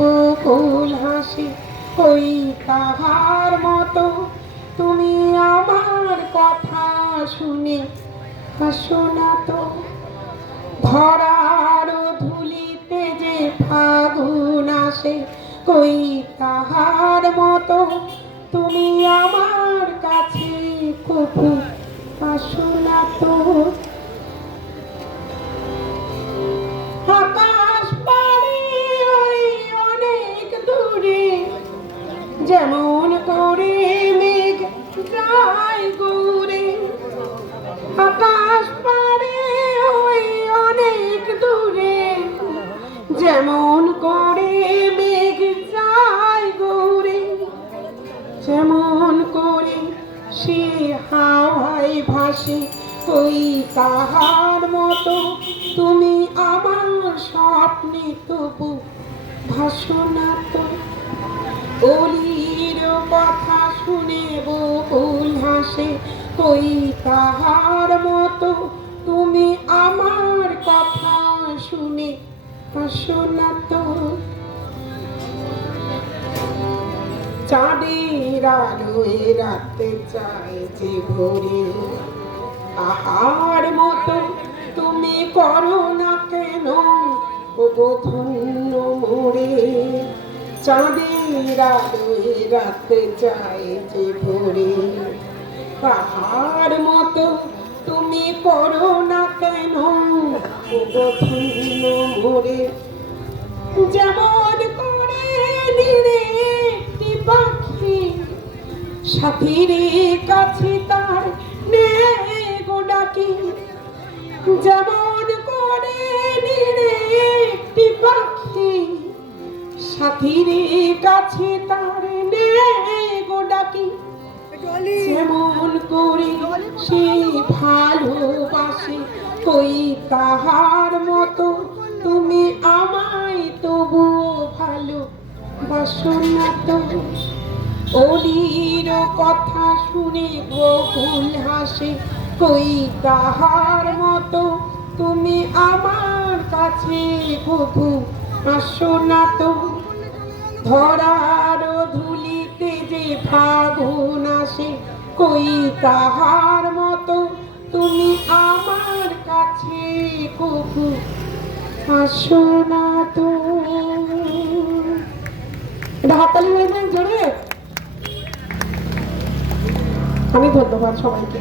বকুল হাসি ওই তাহার মতো তুমি আমার কথা শুনে হাসো না তো। ধরার ধুলিতে যে ফাগুন আসে কই তাহার মতো তুমি আমার কাছে কবু আসো না তো। আকাশ পাড়ি ওই অনেক দূরে যেমন করে মেঘ যায় ঘুরে। আকাশ পাড়ি ওই অনেক দূরে যেমন করে মেঘ যায় ঘুরে। যেমন করে সে হাওয়ায় ভাসে ওই তাহার মতো তুমি আমার স্বপ্নে তবু ভাসো না তো। অলির কথা শুনে বকুল হাসে ওই তাহার মতো তুমি আমার কথা শুনে হাসো না তো। চাঁদের আলোয় রাখতে চাই যে ভরে আহার মতো তুমি করো না কেন ধন্য মোরে। চাঁদের আলোয় রাখতে চাই যে ভরে আহার মতো তুমি করো না কেন ধন্য মোরে। যেমন করে নিরে পাখি সাথীর কাছে তার নেগো ডাকি। যেমন করে নিরে একটি পাখি সাথীর কাছে তার নেগো ডাকি। যেমন করে সে ভালোবাসে কই তাহার মতো তুমি আমায় তবুও ভালো বাসো না তো। অলির কথা শুনে বকুল হাসে কই তাহার মতো তুমি আমার কাছে কবু আসো না তো। ধরার ধুলিতে যে ফাগুন আসে কই তাহার মতো তুমি আমার কাছে কবু আসো না তো। হাততালি হয়ে যায় জোরে। আমি ধন্যবাদ সবাইকে।